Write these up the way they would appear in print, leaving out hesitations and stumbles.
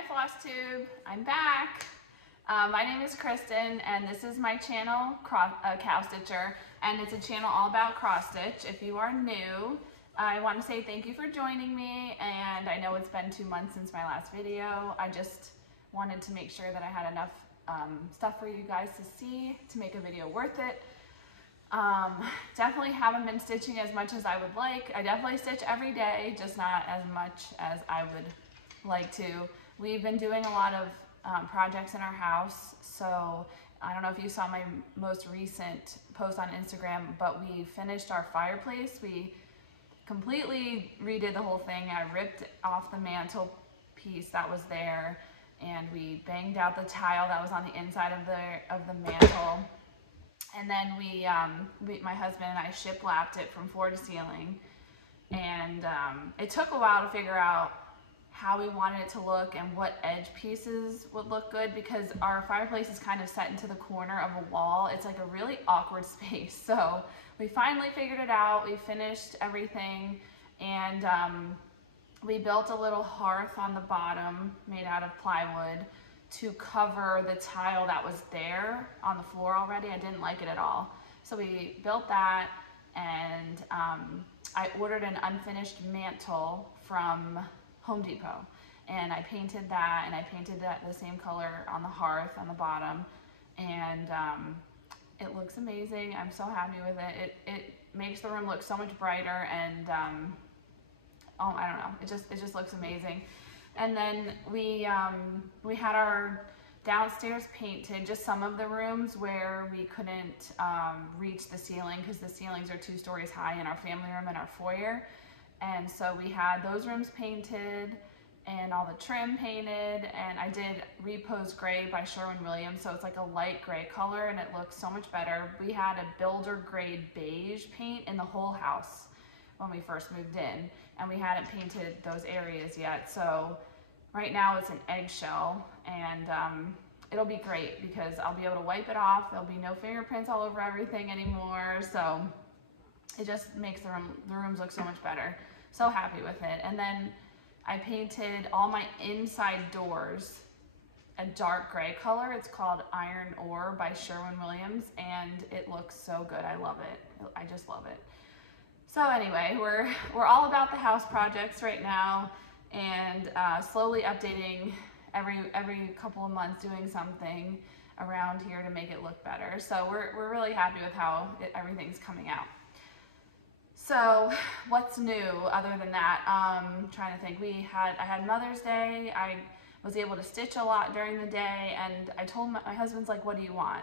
Hi Flosstube, I'm back. My name is Kristen and this is my channel, CowStitcher, and it's a channel all about cross stitch. If you are new, I want to say thank you for joining me, and I know it's been 2 months since my last video. I just wanted to make sure that I had enough stuff for you guys to see to make a video worth it. Definitely haven't been stitching as much as I would like. I definitely stitch every day, just not as much as I would like to. We've been doing a lot of projects in our house, so I don't know if you saw my most recent post on Instagram, but we finished our fireplace. We completely redid the whole thing. I ripped off the mantle piece that was there, and we banged out the tile that was on the inside of the mantle. And then my husband and I shiplapped it from floor to ceiling, and it took a while to figure out how we wanted it to look and what edge pieces would look good, because our fireplace is kind of set into the corner of a wall. It's like a really awkward space. So we finally figured it out. We finished everything, and we built a little hearth on the bottom made out of plywood to cover the tile that was there on the floor already. I didn't like it at all. So we built that, and I ordered an unfinished mantle from Home Depot, and I painted that, and I painted that the same color on the hearth on the bottom, and it looks amazing. I'm so happy with it. It makes the room look so much brighter, and oh, I don't know, it just looks amazing. And then we had our downstairs painted, just some of the rooms where we couldn't reach the ceiling because the ceilings are 2 stories high in our family room and our foyer. And so we had those rooms painted and all the trim painted, and I did Repose Gray by Sherwin-Williams, so it's like a light gray color and it looks so much better. We had a builder grade beige paint in the whole house when we first moved in, and we hadn't painted those areas yet. So right now it's an eggshell, and it'll be great because I'll be able to wipe it off. There'll be no fingerprints all over everything anymore, so it just makes the rooms look so much better. So happy with it. And then I painted all my inside doors a dark gray color. It's called Iron Ore by Sherwin-Williams, and it looks so good. I love it. I just love it. So anyway, we're all about the house projects right now, and slowly updating every couple of months, doing something around here to make it look better. So we're really happy with how everything's coming out. So what's new other than that? Trying to think. I had Mother's Day. I was able to stitch a lot during the day, and I told my husband's like, what do you want?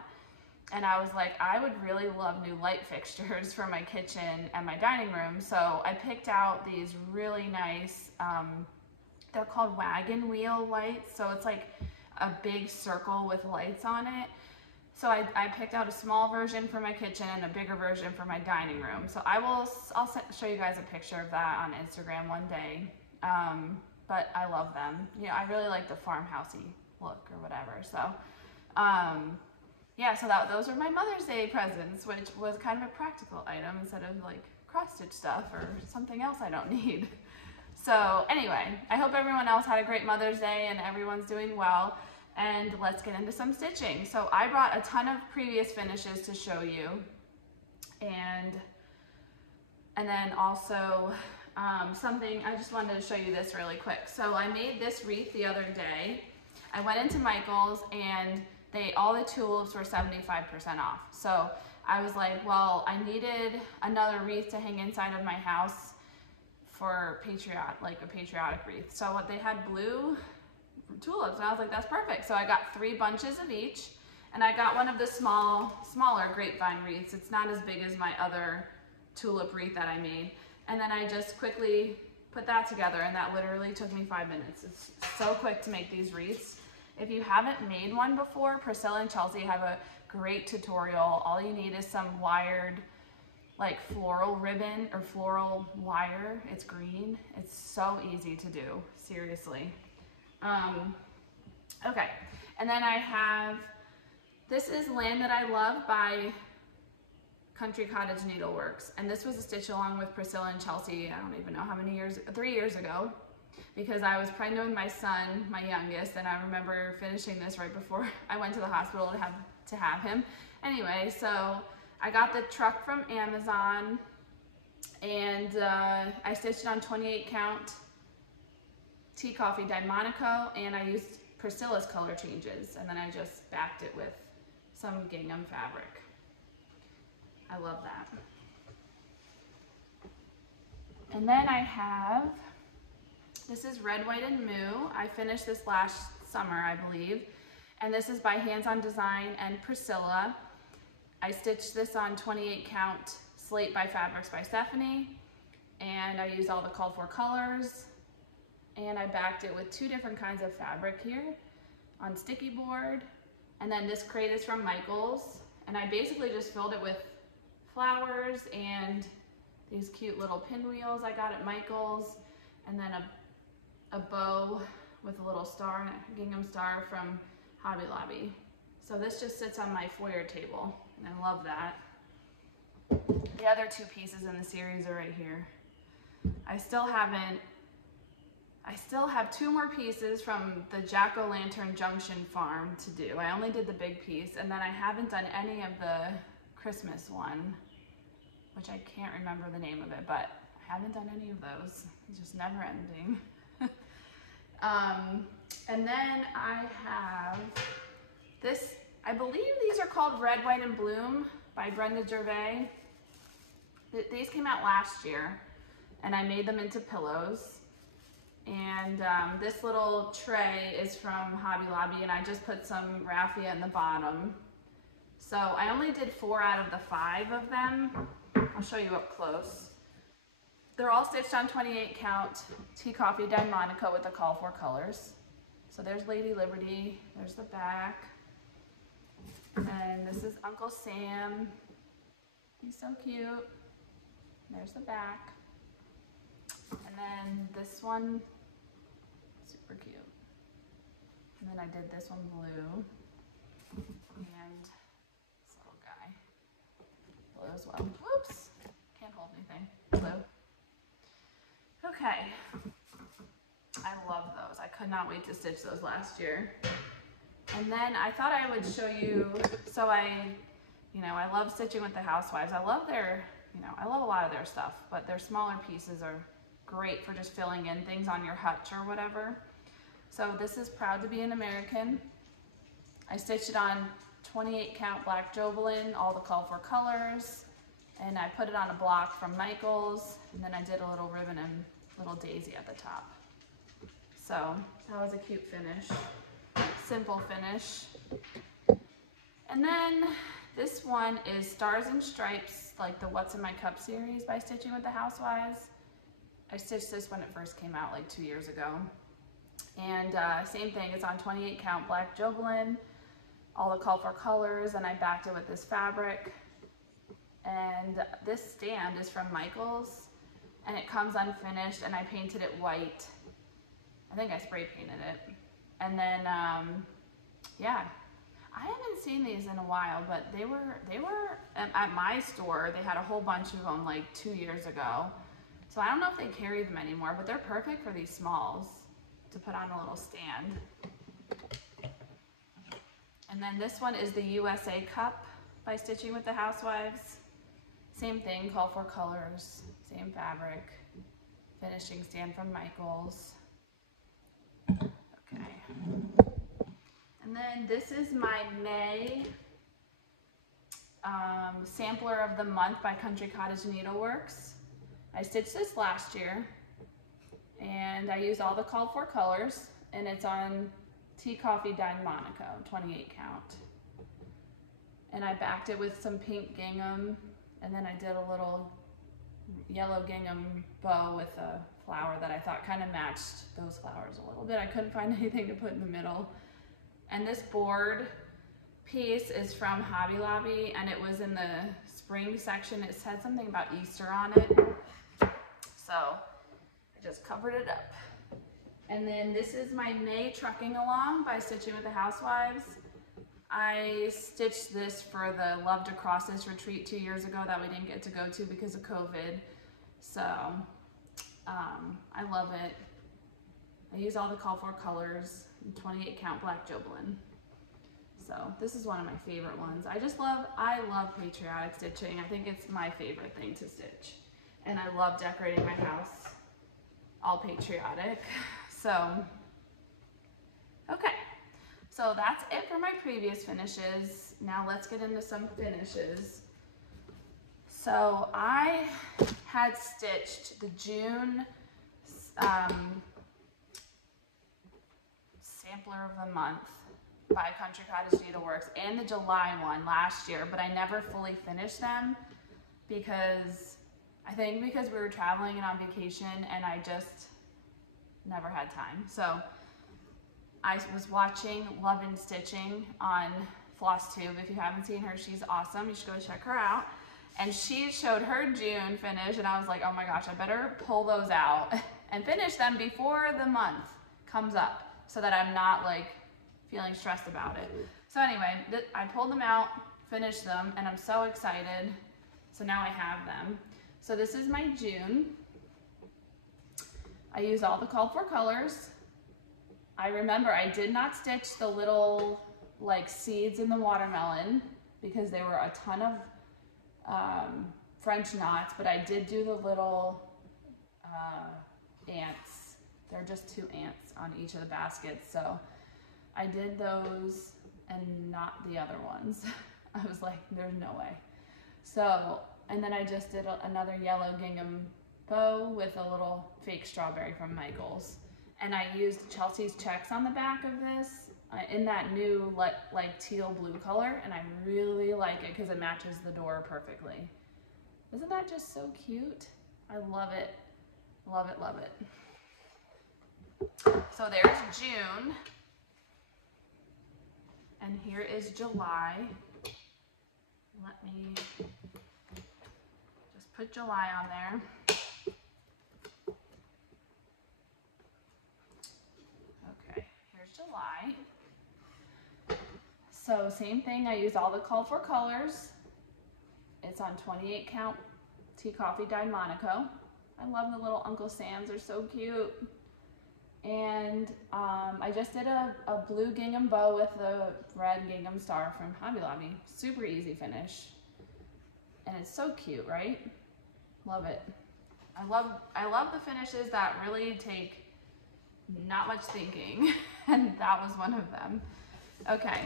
And I was like, I would really love new light fixtures for my kitchen and my dining room. So I picked out these really nice, they're called wagon wheel lights. So it's like a big circle with lights on it. So I picked out a small version for my kitchen and a bigger version for my dining room. So I'll show you guys a picture of that on Instagram one day. But I love them. You know, I really like the farmhousey look or whatever. So yeah, so those are my Mother's Day presents, which was kind of a practical item instead of like cross-stitch stuff or something else I don't need. So anyway, I hope everyone else had a great Mother's Day and everyone's doing well. And let's get into some stitching. So I brought a ton of previous finishes to show you, and then also something, I just wanted to show you this really quick. So I made this wreath the other day. I went into Michael's, and all the tulips were 75% off. So I was like, well, I needed another wreath to hang inside of my house for like a patriotic wreath. So what they had blue tulips, and I was like, that's perfect. So I got 3 bunches of each, and I got one of the smaller grapevine wreaths. It's not as big as my other tulip wreath that I made. And then I just quickly put that together, and that literally took me 5 minutes. It's so quick to make these wreaths. If you haven't made one before, Priscilla and Chelsea have a great tutorial. All you need is some wired like floral ribbon or floral wire. It's green. It's so easy to do, seriously. Okay, and then I have, this is Land That I Love by Country Cottage Needleworks, and this was a stitch along with Priscilla and Chelsea, I don't even know how many years, 3 years ago. because I was pregnant with my son, my youngest, and I remember finishing this right before I went to the hospital to have him. Anyway, so I got the truck from Amazon, and I stitched it on 28 count tea coffee dyed Monaco, and I used Priscilla's color changes, and then I just backed it with some gingham fabric. I love that. And then I have, this is Red, White, and Moo. I finished this last summer, I believe. And this is by Hands On Design and Priscilla. I stitched this on 28 count Slate by Fabrics by Stephanie. And I used all the called for colors. And I backed it with 2 different kinds of fabric here on sticky board. And then this crate is from Michaels. And I basically just filled it with flowers and these cute little pinwheels I got at Michaels, and then a bow with a little star, a gingham star from Hobby Lobby. So this just sits on my foyer table, and I love that. The other 2 pieces in the series are right here. I still have 2 more pieces from the Jack-O-Lantern Junction farm to do. I only did the big piece, and then I haven't done any of the Christmas one, which I can't remember the name of it, but I haven't done any of those. It's just never ending. And then I have this, I believe these are called Red, White, and Bloom by Brenda Gervais. These came out last year, and I made them into pillows. And this little tray is from Hobby Lobby, and I just put some raffia in the bottom. So I only did 4 out of the 5 of them. I'll show you up close. They're all stitched on 28 count tea coffee dyed Monaco with the call for colors. So there's Lady Liberty, there's the back. And this is Uncle Sam. He's so cute. There's the back. And then this one, super cute. And then I did this one blue. And this little guy, blue as well. Whoops, can't hold anything, blue. Okay, I love those. I could not wait to stitch those last year. And then I thought I would show you, so I love stitching with the Housewives. I love I love a lot of their stuff, but their smaller pieces are great for just filling in things on your hutch or whatever. So this is Proud to be an American. I stitched it on 28 count black Jovelin, all the call for colors, and I put it on a block from Michaels, and then I did a little ribbon and little daisy at the top. So that was a cute finish, simple finish. And then this one is Stars and Stripes, like the What's in My Cup series by Stitching with the Housewives. I stitched this when it first came out like 2 years ago. And same thing, it's on 28 count black Jovelin, all the call for colors, and I backed it with this fabric. And this stand is from Michaels, and it comes unfinished, and I painted it white. I think I spray painted it. And then, yeah, I haven't seen these in a while, but they were at my store. They had a whole bunch of them like 2 years ago. So I don't know if they carry them anymore, but they're perfect for these smalls to put on a little stand. And then this one is the USA Cup by Stitching with the Housewives. Same thing, call for colors, same fabric, finishing stand from Michaels. Okay. And then this is my May sampler of the month by Country Cottage Needleworks. I stitched this last year, and I used all the called for colors, and it's on tea coffee dyed Monaco, 28 count. And I backed it with some pink gingham, and then I did a little yellow gingham bow with a flower that I thought kind of matched those flowers a little bit. I couldn't find anything to put in the middle. And this board piece is from Hobby Lobby, and it was in the spring section. It said something about Easter on it. So I just covered it up. And then this is my May Trucking Along by Stitching with the Housewives. I stitched this for the Love to Cross This retreat 2 years ago that we didn't get to go to because of COVID. So I love it. I use all the call for colors, 28 count black Jobelan. So this is one of my favorite ones. I love patriotic stitching. I think it's my favorite thing to stitch. And I love decorating my house all patriotic. So, okay. So that's it for my previous finishes. Now let's get into some finishes. So I had stitched the June sampler of the month by Country Cottage Needleworks and the July one last year, but I never fully finished them because because we were traveling and on vacation and I just never had time. So I was watching Love and Stitching on Flosstube. If you haven't seen her, she's awesome. You should go check her out. And she showed her June finish and I was like, oh my gosh, I better pull those out and finish them before the month comes up so that I'm not like feeling stressed about it. So anyway, I pulled them out, finished them, and I'm so excited. So now I have them. So this is my June. I use all the called for colors. I remember I did not stitch the little like seeds in the watermelon because there were a ton of French knots, but I did do the little ants. They're just 2 ants on each of the baskets. So I did those and not the other ones. I was like, there's no way. So, and then I just did another yellow gingham bow with a little fake strawberry from Michael's. And I used Chelsea's checks on the back of this in that new like teal blue color. And I really like it because it matches the door perfectly. Isn't that just so cute? I love it. Love it, love it. So there's June. And here is July. Let me just put July on there. Okay, here's July. So same thing, I use all the called for colors. It's on 28 count Tea Coffee dyed Monaco. I love the little Uncle Sam's, they're so cute. And I just did a blue gingham bow with the red gingham star from Hobby Lobby. Super easy finish. And it's so cute, right? Love it. I love the finishes that really take not much thinking. And that was one of them. Okay.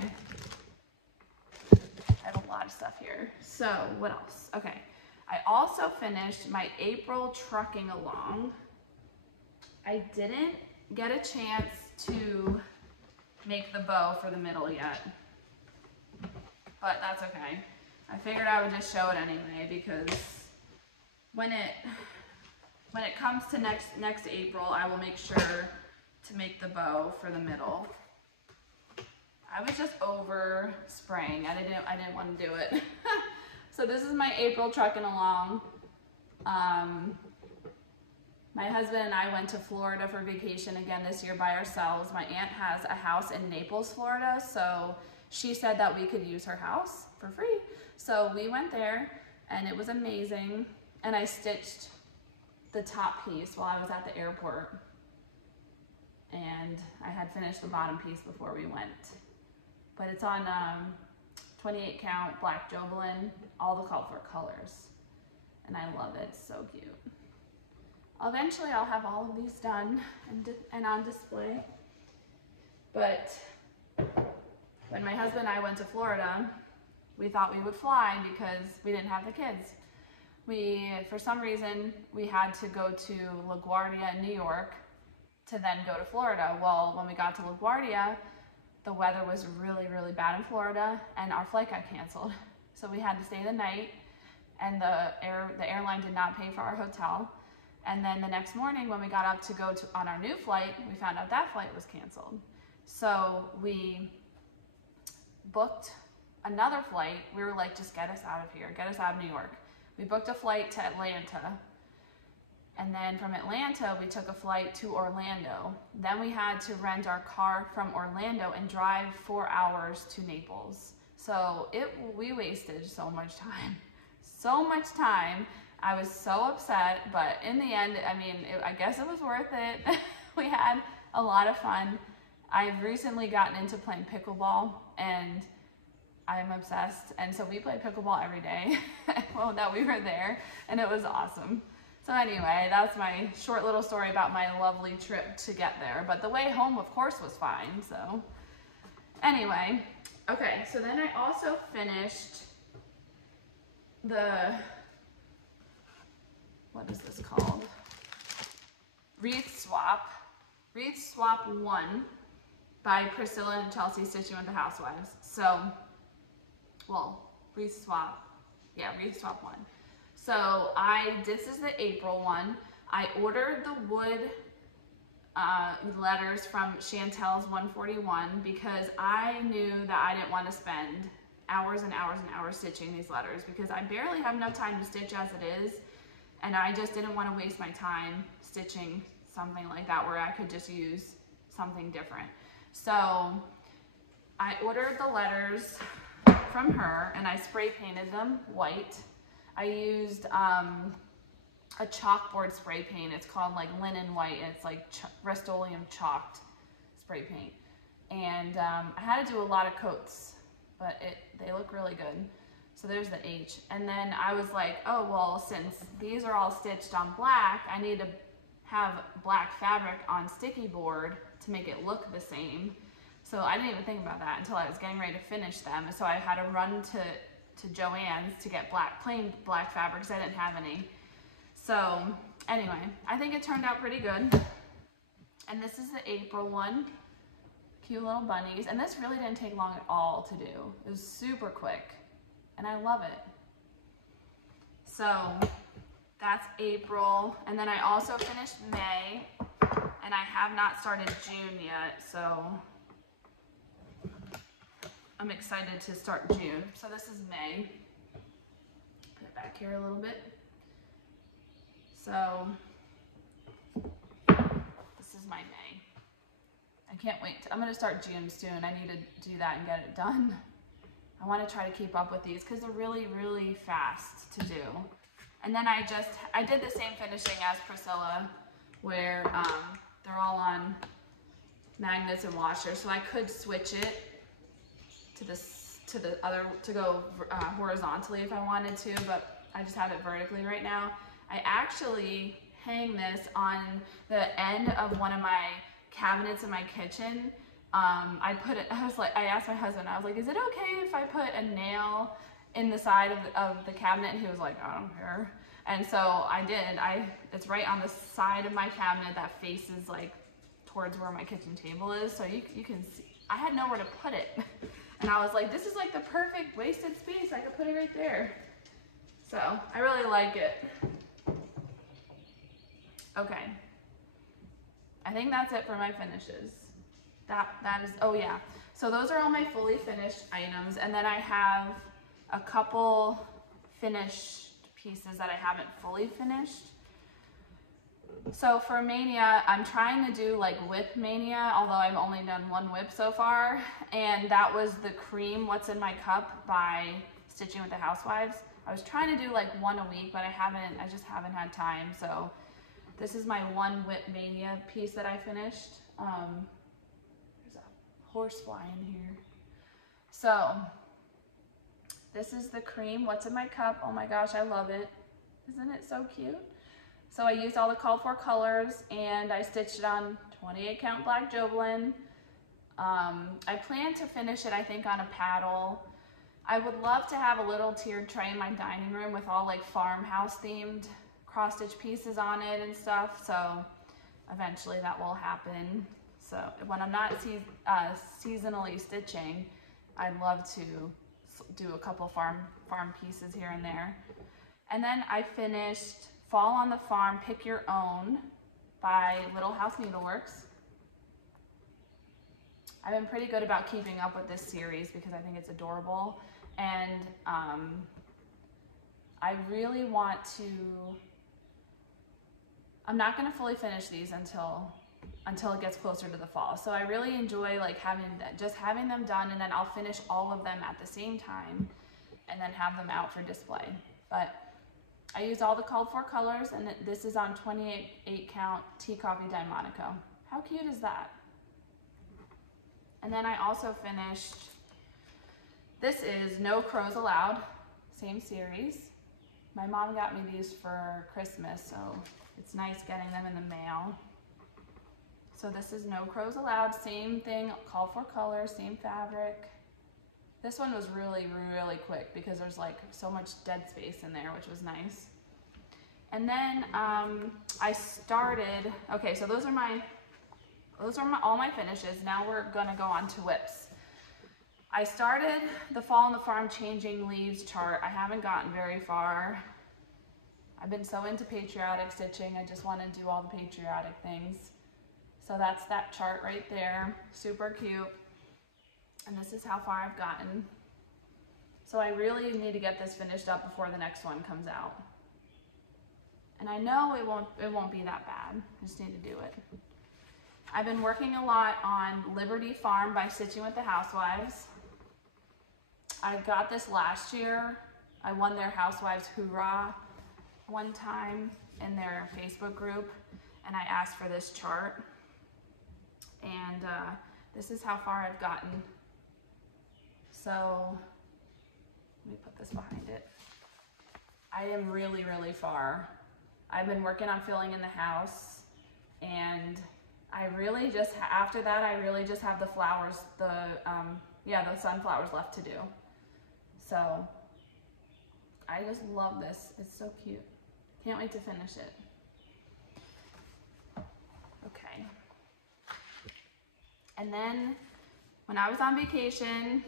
I have a lot of stuff here. So what else? Okay. I also finished my April trucking along. I didn't get a chance to make the bow for the middle yet, but that's okay. I figured I would just show it anyway because when it comes to next April, I will make sure to make the bow for the middle. I was just over spraying. I didn't want to do it. So this is my April trucking along. My husband and I went to Florida for vacation again this year by ourselves. My aunt has a house in Naples, Florida, so she said that we could use her house for free. So we went there and it was amazing. And I stitched the top piece while I was at the airport. And I had finished the bottom piece before we went. But it's on 28 count black Jobelan, all the called for colors. And I love it, it's so cute. Eventually I'll have all of these done and on display. But when my husband and I went to Florida, we thought we would fly because we didn't have the kids. For some reason, we had to go to LaGuardia in New York to then go to Florida. Well, when we got to LaGuardia, the weather was really, really bad in Florida and our flight got canceled. So we had to stay the night and the airline did not pay for our hotel. And then the next morning when we got up to go on our new flight, we found out that flight was canceled. So we booked another flight. We were like, just get us out of here, get us out of New York. We booked a flight to Atlanta. And then from Atlanta, we took a flight to Orlando. Then we had to rent our car from Orlando and drive 4 hours to Naples. So we wasted so much time, so much time. I was so upset, but in the end, I mean, I guess it was worth it. We had a lot of fun. I've recently gotten into playing pickleball and I'm obsessed. And so we played pickleball every day well, that we were there, and it was awesome. So anyway, that's my short little story about my lovely trip to get there. But the way home, of course, was fine. So anyway, okay, so then I also finished the, what is this called? Wreath Swap 1 by Priscilla and Chelsea Stitching with the Housewives. So, well, Wreath Swap 1. So this is the April one. I ordered the wood letters from Chantel's 141 because I knew that I didn't want to spend hours and hours and hours stitching these letters because I barely have enough time to stitch as it is, and I just didn't want to waste my time stitching something like that where I could just use something different. So I ordered the letters from her and I spray painted them white. I used a chalkboard spray paint. It's called like linen white, and it's like Rust-Oleum chalked spray paint. And I had to do a lot of coats, but they look really good. So there's the H. And then I was like, oh, well, since these are all stitched on black, I need to have black fabric on sticky board to make it look the same. So I didn't even think about that until I was getting ready to finish them. So I had to run to Joann's to get plain black fabric because I didn't have any. So anyway, I think it turned out pretty good. And this is the April one. Cute little bunnies. And this really didn't take long at all to do. It was super quick. And I love it. So that's April. And then I also finished May. And I have not started June yet. So I'm excited to start June. So this is May. Put it back here a little bit. So this is my May. I can't wait. I'm gonna start June soon. I need to do that and get it done. I want to try to keep up with these because they're really, really fast to do. And then I did the same finishing as Priscilla, where they're all on magnets and washers. So I could switch it to go horizontally if I wanted to, but I just have it vertically right now. I actually hang this on the end of one of my cabinets in my kitchen. I asked my husband, I was like, is it okay if I put a nail in the side of the cabinet? And he was like, I don't care. And so I did. It's right on the side of my cabinet that faces like towards where my kitchen table is. So you can see, I had nowhere to put it. And I was like, this is like the perfect wasted space. I could put it right there. So I really like it. Okay. I think that's it for my finishes. That is, oh yeah. So those are all my fully finished items. And then I have a couple finished pieces that I haven't fully finished. So for Mania, I'm trying to do like Whip Mania, although I've only done one whip so far. And that was the cream What's in My Cup by Stitching with the Housewives. I was trying to do like one a week, but I just haven't had time. So this is my one Whip Mania piece that I finished. There's a horse flying here. So this is the cream What's in My Cup. Oh my gosh, I love it. Isn't it so cute? So I used all the called for colors and I stitched it on 28 count black Jobelan. I plan to finish it, I think, on a paddle. I would love to have a little tiered tray in my dining room with all like farmhouse themed cross stitch pieces on it and stuff. So eventually that will happen. So when I'm not seasonally stitching, I'd love to do a couple farm pieces here and there. And then I finished Fall on the Farm, Pick Your Own by Little House Needleworks. I've been pretty good about keeping up with this series because I think it's adorable. And I really want to, I'm not gonna fully finish these until it gets closer to the fall. So I really enjoy like having them done, and then I'll finish all of them at the same time and then have them out for display. But I used all the called for colors, and this is on 28 count Tea Coffee Dye Monaco How cute is that? And then I also finished, this is No Crows Allowed, same series. My mom got me these for Christmas, so it's nice getting them in the mail. So this is No Crows Allowed, same thing, call for color, same fabric. This one was really, really quick because there's like so much dead space in there, which was nice. And then I started, okay, so those are all my finishes. Now we're gonna go on to whips. I started the Fall on the Farm Changing Leaves chart. I haven't gotten very far. I've been so into patriotic stitching. I just want to do all the patriotic things. So that's that chart right there. Super cute. And this is how far I've gotten. So I really need to get this finished up before the next one comes out. And I know it won't be that bad. I just need to do it. I've been working a lot on Liberty Farm by Stitching with the Housewives. I got this last year. I won their Housewives Hoorah one time in their Facebook group, and I asked for this chart. And this is how far I've gotten. So let me put this behind it. I am really, really far. I've been working on filling in the house, and I really just, after that, I really just have the flowers, the sunflowers left to do. So I just love this. It's so cute. Can't wait to finish it. Okay. And then when I was on vacation,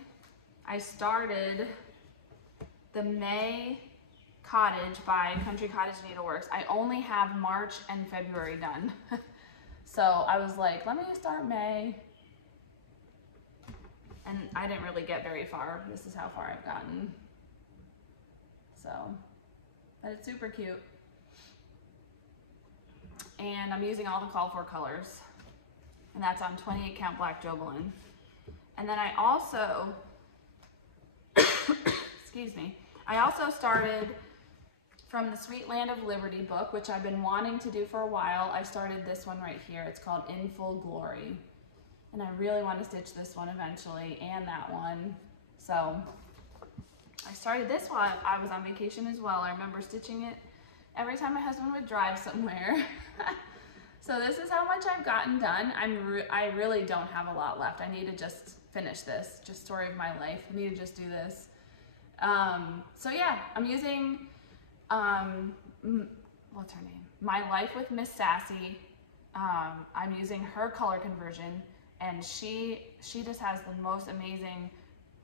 I started the May Cottage by Country Cottage Needleworks. I only have March and February done. So I was like, let me start May. And I didn't really get very far. This is how far I've gotten. So, but it's super cute. And I'm using all the call for colors. And that's on 28 count black Jobelan. And then I also, excuse me, I also started from the Sweet Land of Liberty book, which I've been wanting to do for a while. I started this one right here. It's called In Full Glory. And I really want to stitch this one eventually, and that one. So I started this while I was on vacation as well. I remember stitching it every time my husband would drive somewhere. So this is how much I've gotten done. I really don't have a lot left. I need to just finish this, just story of my life. I need to just do this. So yeah, I'm using, what's her name? My Life with Miss Sassy. I'm using her color conversion, and she just has the most amazing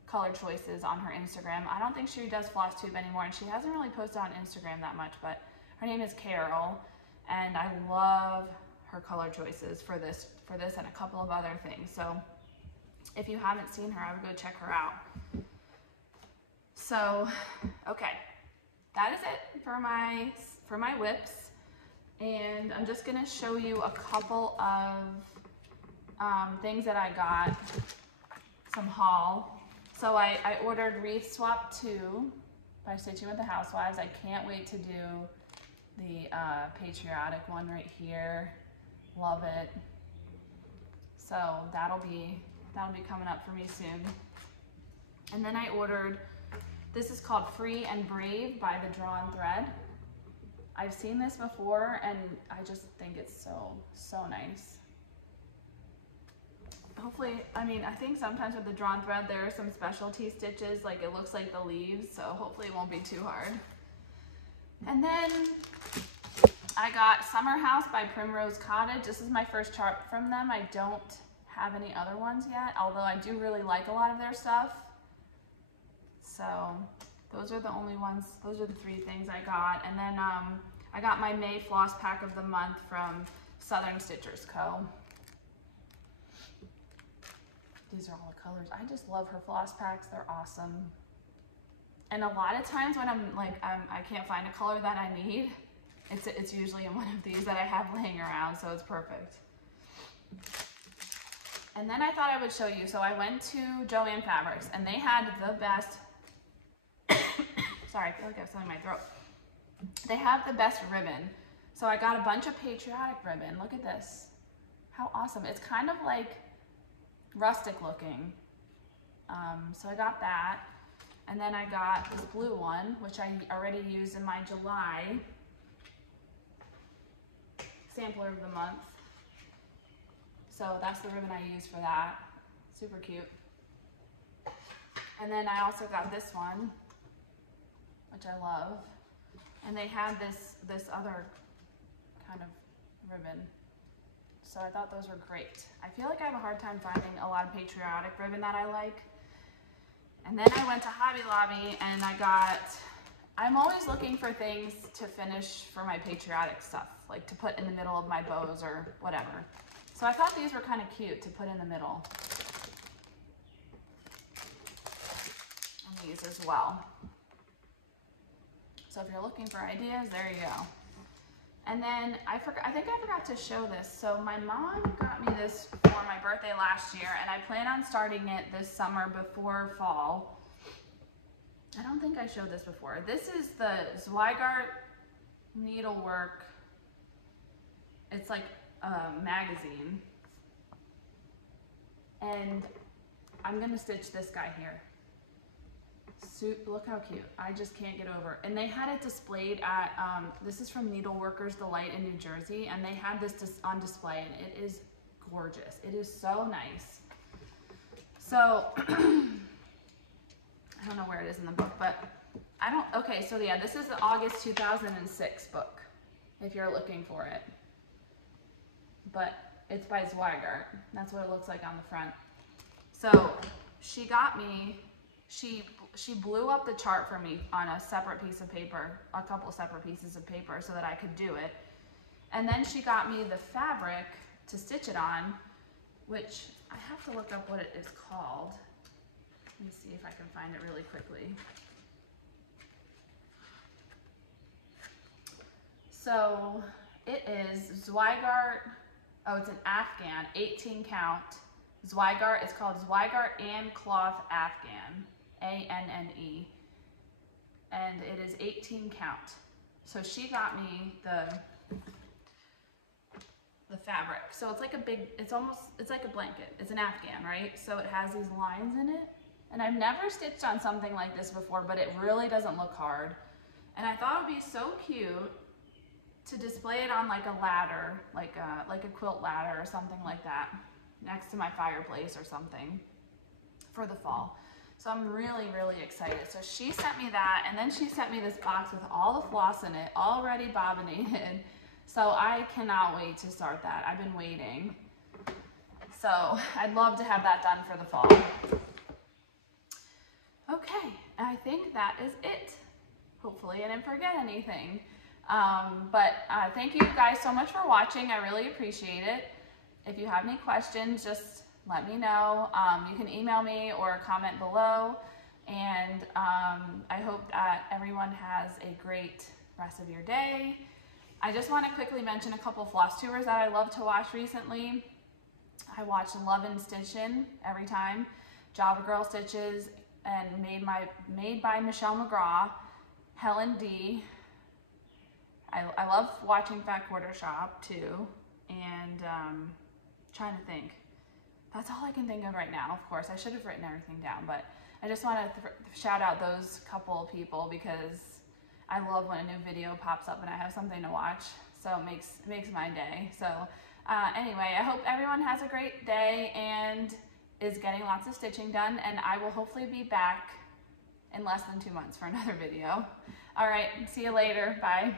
color choices on her Instagram. I don't think she does Flosstube anymore, and she hasn't really posted on Instagram that much, but her name is Carol, and I love her color choices for this and a couple of other things. So if you haven't seen her, I would go check her out. So, okay, that is it for my whips. And I'm just gonna show you a couple of things that I got, some haul. So I ordered Wreath Swap 2 by Stitching with the Housewives. I can't wait to do the patriotic one right here. Love it. So that'll be coming up for me soon. And then I ordered, this is called Free and Brave by The Drawn Thread. I've seen this before, and I just think it's so nice. Hopefully, I mean, I think sometimes with the Drawn Thread there are some specialty stitches, like it looks like the leaves, so hopefully it won't be too hard. And then I got Summer House by Primrose Cottage. This is my first chart from them. I don't have any other ones yet, although I do really like a lot of their stuff. So those are the only ones, those are the three things I got. And then I got my May Floss Pack of the Month from Southern Stitchers Co. These are all the colors. I just love her floss packs, they're awesome. And a lot of times when I'm like, I can't find a color that I need, it's usually in one of these that I have laying around, so it's perfect. And then I thought I would show you, so I went to Joann Fabrics, and they had the best, sorry, I feel like I have something in my throat. They have the best ribbon. So I got a bunch of patriotic ribbon. Look at this. How awesome. It's kind of like rustic looking. So I got that. And then I got this blue one, which I already used in my July sampler of the month. So that's the ribbon I used for that. Super cute. And then I also got this one, which I love. And they had this other kind of ribbon. So I thought those were great. I feel like I have a hard time finding a lot of patriotic ribbon that I like. And then I went to Hobby Lobby and I'm always looking for things to finish for my patriotic stuff, like to put in the middle of my bows or whatever. So I thought these were kind of cute to put in the middle. And these as well. So if you're looking for ideas, there you go. And then I think I forgot to show this. So my mom got me this for my birthday last year, and I plan on starting it this summer before fall. I don't think I showed this before. This is the Zweigart Needlework. It's like a magazine. And I'm gonna stitch this guy here. Look how cute. I just can't get over it. And they had it displayed at, this is from Needleworkers Delight in New Jersey, and they had this on display, and it is gorgeous. It is so nice. So, I don't know where it is in the book, but okay, so yeah, this is the August 2006 book, if you're looking for it. But it's by Zweigart. That's what it looks like on the front. So, she got me, she blew up the chart for me on a separate piece of paper, a couple separate pieces of paper so that I could do it. And then she got me the fabric to stitch it on, which I have to look up what it is called. Let me see if I can find it really quickly. So it is Zweigart, oh, it's an Afghan, 18 count. Zweigart, it's called Zweigart and Cloth Afghan. A-N-N-E, and it is 18 count. So she got me the fabric. So it's like it's like a blanket. It's an Afghan, right? So it has these lines in it. And I've never stitched on something like this before, but it really doesn't look hard. And I thought it would be so cute to display it on like a ladder, like a quilt ladder or something like that, next to my fireplace or something for the fall. So I'm really, really excited. So she sent me that, and then she sent me this box with all the floss in it, already bobbinated. So I cannot wait to start that. I've been waiting. So I'd love to have that done for the fall. Okay, and I think that is it. Hopefully I didn't forget anything. Thank you guys so much for watching. I really appreciate it. If you have any questions, just let me know. You can email me or comment below. And I hope that everyone has a great rest of your day. I just want to quickly mention a couple Flosstubers that I love to watch recently. I watch Love and Stitchin' every time. Java Girl Stitches and Made by Michelle McGraw. Helen D. I love watching Fat Quarter Shop too. And trying to think. That's all I can think of right now. Of course, I should have written everything down, but I just want to shout out those couple people because I love when a new video pops up and I have something to watch. So it makes my day. So anyway, I hope everyone has a great day and is getting lots of stitching done, and I will hopefully be back in less than 2 months for another video. All right, see you later. Bye.